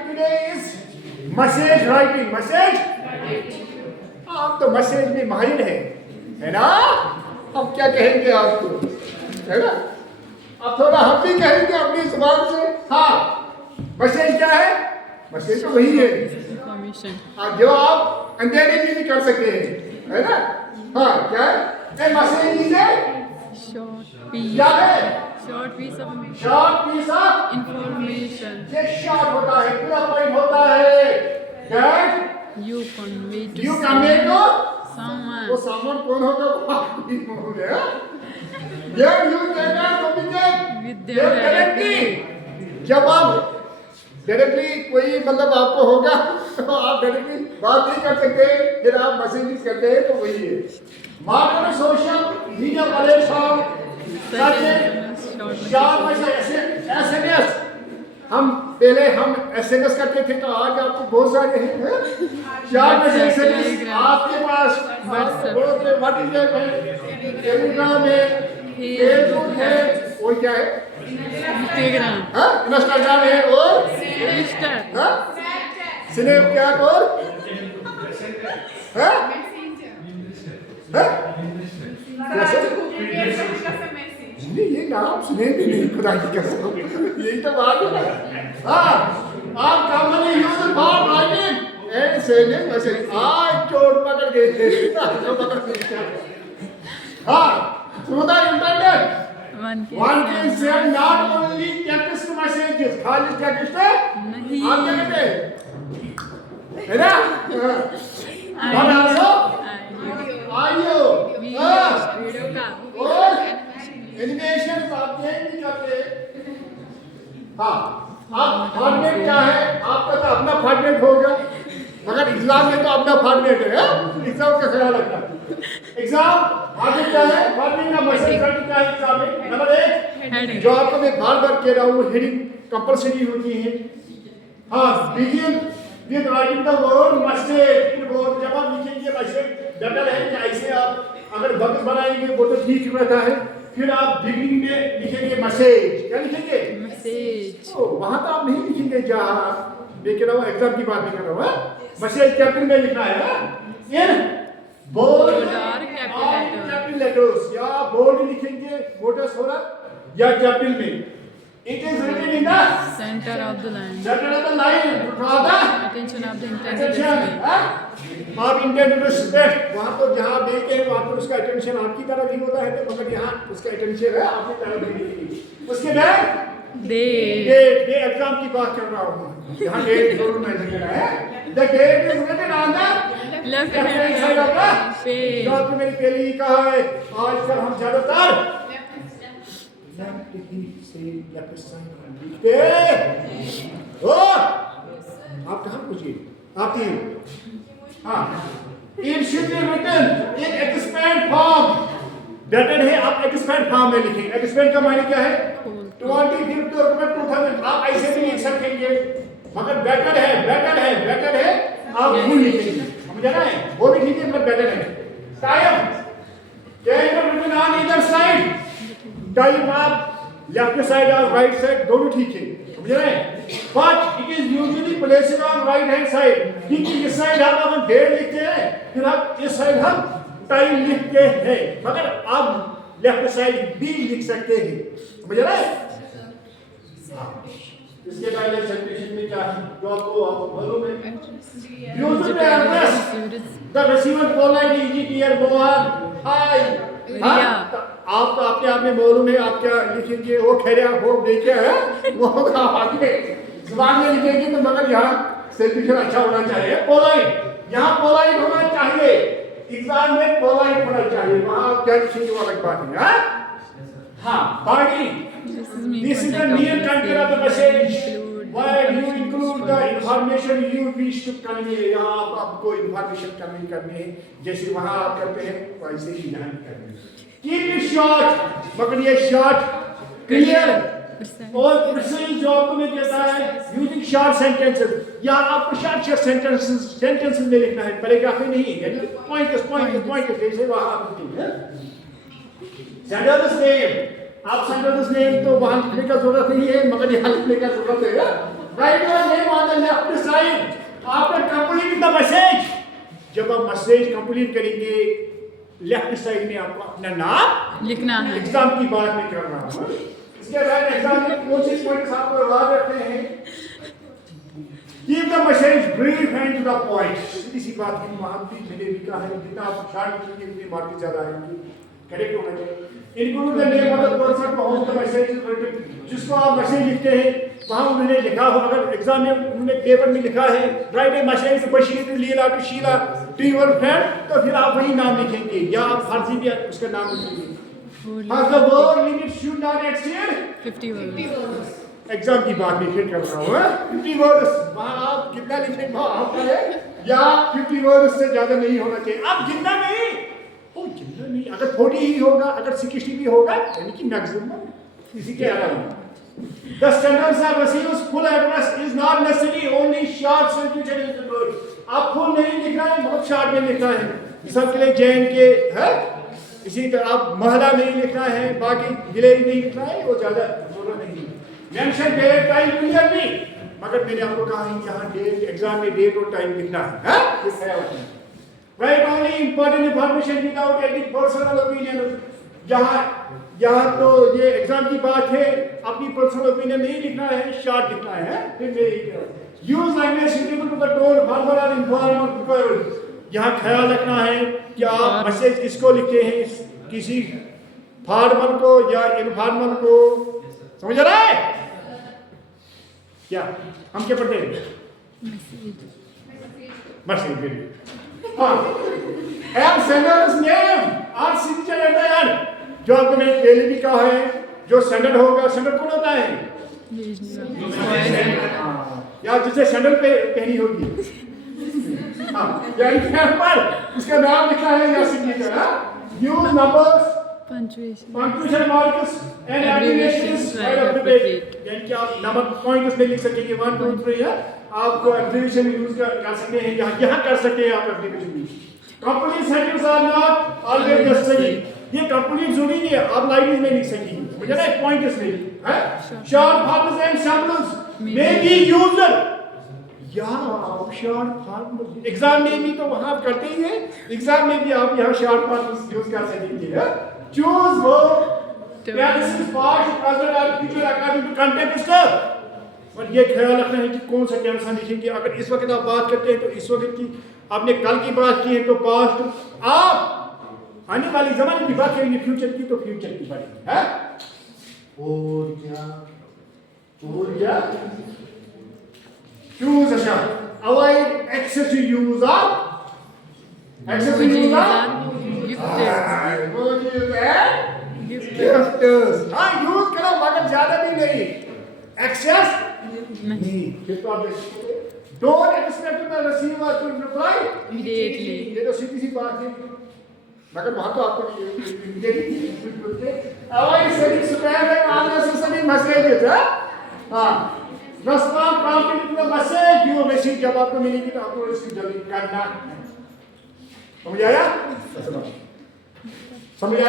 Today is message writing. Message आप तो message में माहिर है ना. अब क्या कहेंगे आपको, है ना. अब थोड़ा हम भी कहेंगे अपनी जुबान से. हाँ, मैसेज क्या है? मैसेज तो वही है अब जो आप अंधेरे में भी कर सकते हैं, है ना. हाँ, क्या है मैसेज? इज क्या है? Short piece of information. ये शॉर्ट होता है, पूरा पॉइंट होता है. क्या? You convey you convey to someone. वो सामान कौन होगा वो आप ही बोले. ये you can communicate With with them directly. जब आप डायरेक्टली कोई मतलब आपको होगा तो आप डायरेक्टली बात नहीं कर सकते, फिर आप मैसेजेस करते हैं, तो वही है. Market social media platform SMS. हम पहले एसएमएस करते थे, तो आज आपको बहुत सारे हैं. चार मैसेज आपके पास व्हाट्सएप है, टेलीग्राम है, फेसबुक है, और क्या है, इंस्टाग्राम है, और स्नैपचैट और नहीं, ये नाम सुने भी नहीं, खुदा की कसम. यही तो बात है. हाँ, आप company user for writing and sending message. आज चोट पकड़ गए. हाँ, through the internet one can send not only text messages. खाली टेक्स्ट नहीं. आप क्या कहते हैं, है ना. और also audio, वीडियो का और एनिमेशन आप चेंज नहीं करते. हाँ, आप फॉर्मेट क्या है आपका, तो अपना फॉर्मेट होगा, मगर एग्जाम में तो अपना फॉर्मेट है. एग्जाम का ख्याल रखना. एग्जाम फॉर्मेट क्या है, फॉर्मेट का मैसेज राइटिंग क्या है एग्जाम में. Number 1 heading. जो आपको मैं बार बार कह रहा हूँ, हेडिंग कंपल्सरी होती है. हाँ, begin with writing the word message in board. जब आप लिखेंगे मैसेज बेटर है कि ऐसे आप अगर बक्स बनाएंगे वो तो ठीक रहता है. फिर आप बिगिनिंग में लिखेंगे मैसेज. क्या लिखेंगे? मैसेज. वहां तो आप नहीं लिखेंगे जहाँ मैं कह रहा हूँ, एग्जाम की बात नहीं कर रहा हूँ. मैसेज कैपिटल में लिखना है. इन बोल्ड कैपिटल लेटर्स, या बोल्ड लिखेंगे मोटा सोरा या कैपिटल में. It is written in the centre of the line. Centre of the line to draw the attention of the attention. Intended. आप इंटेंडेड टू स्पेक्ट वहां तो जहां देखे हैं वहां पर उसका अटेंशन आपकी तरफ ही होता है, मगर यहाँ उसका अटेंशन है आपकी तरफ ही. उसके बाद डेट. डेट. ये एग्जाम की बात कर रहा हूँ, यहाँ डेट जरूर मेंशन करना है. The date is written on the left hand side of the page. जो आपने मेरी पहले ही कहा है, आजकल हम ज्यादातर लेफ्ट ही से लेफ्ट साइड लिखते हैं. ओ आप कहाँ पूछिए आती हैं. हाँ, it should be written in expand form. Better है आप एक्सपेंड फॉर्म में लिखेंगे. एक्सपेंड का मायने क्या है? 20 2000. आप ऐसे भी लिख सकेंगे, मगर बेटर है आप फुल लिखेंगे. समझ रहे हैं? वो भी ठीक है, मगर बेटर है. Time can be written on either side. Time आप लेफ्ट साइड और राइट साइड दोनों ठीक है. समझ रहे हैं? But it is usually placed on right hand side. क्योंकि इस साइड हम डेट लिखते हैं, फिर आप इस साइड हम टाइम लिखते हैं, मगर आप लेफ्ट साइड भी लिख सकते हैं. समझ रहे हैं? इसके पहले सेंटेंस में क्या है जो आपको मालूम है? Use the address the receiver polite easy dear बोआन हाय. आप तो अपने आप में मालूम है आप क्या लिखेंगे. वो खैरिया हो देखे है वो आप आगे जुबान में लिखेंगे, तो मगर यहाँ सेंटेंस अच्छा होना चाहिए. पोलाइट, यहाँ पोलाइट होना चाहिए. एग्जाम में पोलाइट होना चाहिए. वहाँ आप क्या लिखेंगे वो अलग बात है. हाँ, body. This is the near content of the message. Where you include the information you wish to convey. यहाँ आप आपको information convey करनी है, जैसे वहाँ आप करते हैं वैसे ही यहाँ करनी है. Keep it short. मगर ये short, clear और precise जो आपको मैं कहता है, using short sentences. या आपको short sentences में लिखना है, पैराग्राफ में नहीं. यानी pointers जैसे वहाँ आप लिखते हैं. Send name. आप सेंटेंस नेम तो वहां लिखने का जरूरत नहीं है, मगर यहाँ लिखने का जरूरत है. Right your name on the of the side after completing the message. जब आप मैसेज कंप्लीट करेंगे लेफ्ट साइड में आपको अपना नाम लिखना है। एग्जाम की बात नहीं कर रहा हूँ। इसके बाद एग्जाम में कौन से पॉइंट्स आपको याद रखने हैं? Keep the message brief and to the point. सीधी सी बात है, वहाँ भी मैंने भी कहा है, जितना आप शार्ट लिखेंगे उतनी मार्क्स ज़्यादा आएंगे। करेक्ट होना चाहिए। Include the name of the person to whom the message is written. जिसको आप मैसेज लिखते हैं, वहाँ उन्होंने लिखा हो, अगर एग्जाम में उन्होंने पेपर में लिखा है, write a message to Bashir, to Leela, to Sheila, to your friend, तो फिर आप वही नाम लिखेंगे या आप फर्जी भी उसका नाम लिखेंगे। Has the word limit should not exceed 50 word. Exam की बात नहीं फिर कर रहा हूँ। 50 वर्ड्स वहाँ आप कितना लिखेंगे वहाँ आप करें या 50 वर्ड्स से ज़्यादा नहीं होना चाहिए। आप जितना नहीं, ओ जितना नहीं, अगर 40 ही होगा, अगर 60 भी होगा, यानी कि मैक्सिमम इसी के अलावा। The standards of receiver's full address is not necessary, only short circuited is the word. आप full नहीं लिखना है, बहुत short में लिखना है। सब के लिए जैन के है, इसी तरह आप महला नहीं लिखना है, बाकी जिले नहीं लिखना है, वो ज़्यादा जरूरत नहीं है। Mention date time clearly, मगर मैंने आपको कहा है कि यहाँ डेट एग्जाम में डेट और टाइम लिखना है, इस है उसमें। Write only important information without any personal opinion. यहाँ तो ये एग्जाम की बात है, अपनी पर्सनल ओपिनियन नहीं लिखना है, शॉर्ट लिखना है। फिर मैं यही कह रहा हूँ, use language suitable to the tone, formal और इनफॉर्मल। यहाँ ख्याल रखना है कि आप मैसेज किसको लिखते हैं, किसी फॉर्मल को या इनफॉर्मल को, समझ रहा है क्या? हम क्या पढ़ते हैं? मैसेज। हाँ, एंड सेंडर्स नेम और सिग्नेचर एट द एंड। जो आपको मैंने पहले भी कहा है, जो सेंडर होगा, सेंडर कौन होता है? या जिसे सेंडर पे पहनी होगी, हाँ, यानी पर उसका नाम लिखा है या signature. Use numbers, punctuation marks and abbreviations right of the page. यानी कि आप नंबर पॉइंट उसमें लिख सकेंगे 1 2 3 है, आपको एब्रिविएशन यूज कर सकते हैं, यहाँ कर सकते हैं आप abbreviation use. Complete sentence are not always necessary. ये कंप्लीट जरूरी नहीं है, आप लाइन्स में लिख सकेंगे, मुझे ना एक पॉइंट इसमें है। Short forms and samples may be used, या शॉर्ट फॉर्म्स एग्जाम में भी तो वहां आप करते ही हैं, एग्जाम में भी आप यहाँ शॉर्ट फॉर्म्स यूज कर सकेंगे। Choose verb tenses past present और फ्यूचर अकॉर्डिंग टू कंटेक्स्ट। और ये ख्याल रखना है कि कौन सा टेंस लिखेंगे। अगर इस वक्त आप बात करते हैं तो इस वक्त की, आपने कल की बात की है तो पास्ट, आप आने वाली जमाने की बात करेंगे फ्यूचर की तो फ्यूचर की बात है। और क्या चूज, अच्छा, avoid excessive use of, excessive use of gifts. हाँ, यूज करो मगर ज्यादा भी नहीं, एक्सेस नहीं। फिर तो आप don't expect the receiver to reply immediately. ये तो सीधी सी बात है, मगर वहां तो आपको avoid sending spam and unnecessary messages. हां, respond promptly to the message. जो मैसेज जब आपको मिलेगी तो आपको रिसीव जल्दी करना है। समझ आया? समझ आया?